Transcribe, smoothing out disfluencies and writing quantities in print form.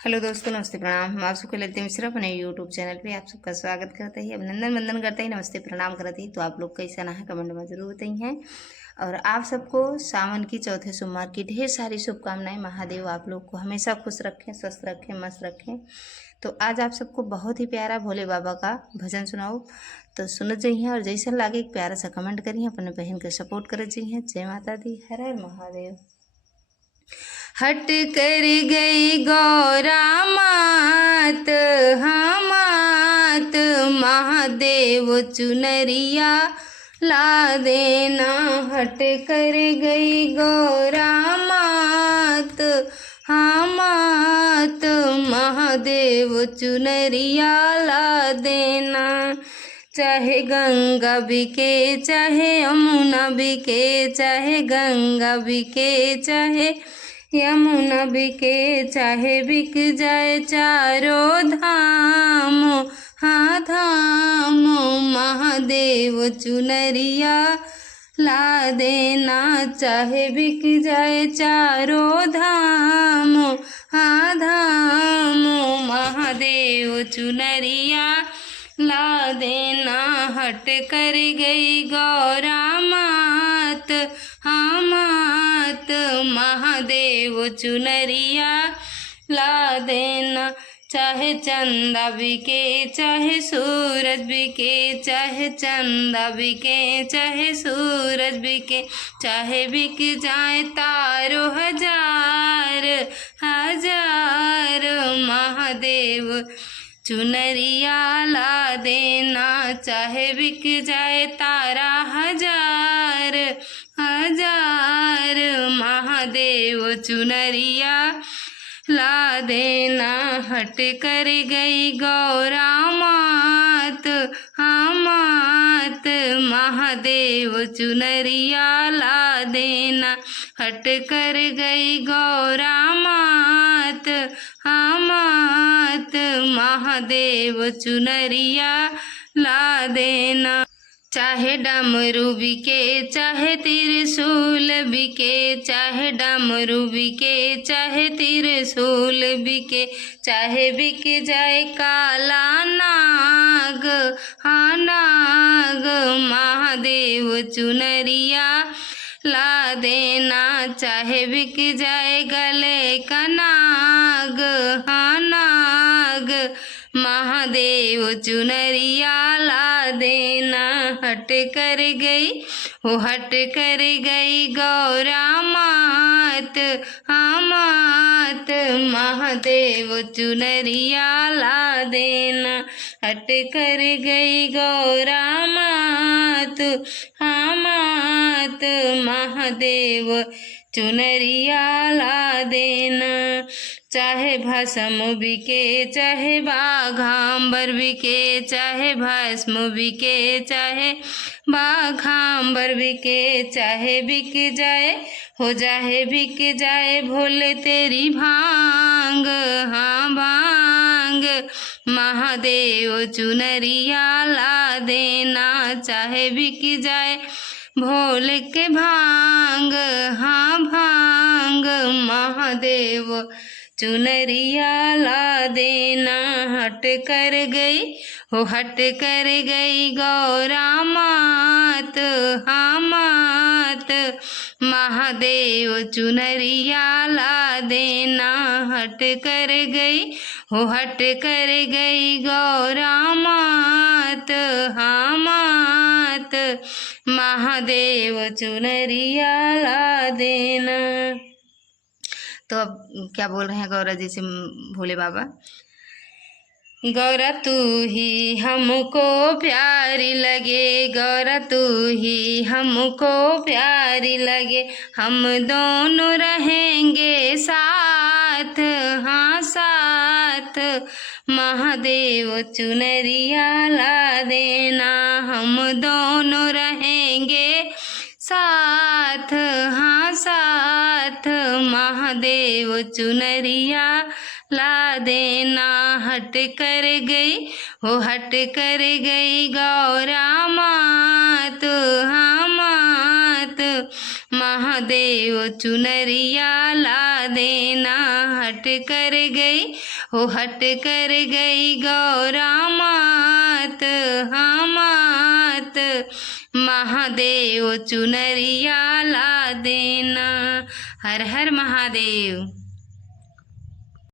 Hello दोस्तों, नमस्ते प्रणाम। हम आप सबको लेते मिश्रा अपने यूट्यूब चैनल पे आप सबका स्वागत करते ही, अभिनंदन वंदन करते ही, नमस्ते प्रणाम करते ही। तो आप लोग कैसा ना है कमेंट में जरूर बताइए। और आप सबको सावन की चौथे सोमवार की ढेर सारी शुभकामनाएं। महादेव आप लोग को हमेशा खुश रखें, स्वस्थ रखें, मस्त रखें। तो आज आप सबको बहुत ही प्यारा भोले बाबा का भजन सुनाओ, तो सुन जाइए और जैसा लागे एक प्यारा सा कमेंट करिए, अपने बहन के सपोर्ट कर जाइए। जय माता दी, हर हर महादेव। हट कर गई गौरा मात, हाँ मात, महादेव चुनरिया ला देना। हट कर गई गौरा मात, हाँ मात, महादेव चुनरिया ला देना। चाहे गंगा बिके, चाहे यमुना बिके, चाहे गंगा बिके, चाहे यमुना बिके, चाहे बिक जाए चारों धाम, हाँ धाम, महादेव चुनरिया ला देना। चाहे बिक जाए चारों धाम, हाँ धाम, महादेव चुनरिया ला देना। हट कर गई गौरा मात, हाँ मात, महादेव चुनरिया ला देना। चाहे चंदा बिके, चाहे सूरज बिके, चाहे चंदा बिके, चाहे सूरज बिके, चाहे बिक जाए तारो हजार हजार, महादेव चुनरिया ला देना। चाहे बिक जाए तारा हजार हजार, महादेव चुनरिया ला देना। हट कर गई गौरा मात, हाँ मात, महादेव चुनरिया ला देना। हट कर गई गौरा मात, हाँ मात, महादेव चुनरिया ला देना। चाहे डमरू बिके, चाहे त्रिशूल बिके, चाहे डमरू बिके, चाहे त्रिशूल बिके, चाहे बिक जाए काला नाग, हाँ नाग, महादेव चुनरिया ला देना। चाहे बिक जाए गले का नाग, हाँ नाग, महादेव चुनरिया ला देना। हट कर गई, वो हट कर गई गौरा मात, हाँ मात, महादेव चुनरिया ला देना। हट कर गई गौरा मात, हाँ मात, महादेव चुनरिया ला देना। चाहे भस्म बिके, चाहे बाघांबर बिके, चाहे भस्म बिके, चाहे बाघांबर बिके, चाहे बिक जाए, हो जाए बिक जाए भोले तेरी भांग, हाँ भांग, महादेव चुनरिया ला देना। चाहे बिक जाए भोले के भांग, हाँ भांग, महादेव चुनरिया ला देना। हट कर गई, हो हट कर गई गौरा मात, हाँ मात, महादेव चुनरिया ला देना। हट कर गई, हो हट कर गई गौरा मात, हाँ मात, महादेव चुनरिया ला देना। तो अब क्या बोल रहे हैं गौरा जी से भोले बाबा। गौरा तू ही हमको प्यारी लगे, गौरा तू ही हमको प्यारी लगे, हम दोनों रहेंगे साथ, हाँ साथ, महादेव चुनरिया ला देना। हम दोनों रहेंगे साथ, हाँ साथ, महादेव चुनरिया ला देना। हट कर गई, हो हट कर गई गौरा मात, हाँ मात, महादेव चुनरिया ला देना। हट कर गई हो हट कर गई गौरा मात हमात, महादेव चुनरिया ला देना। हर हर महादेव।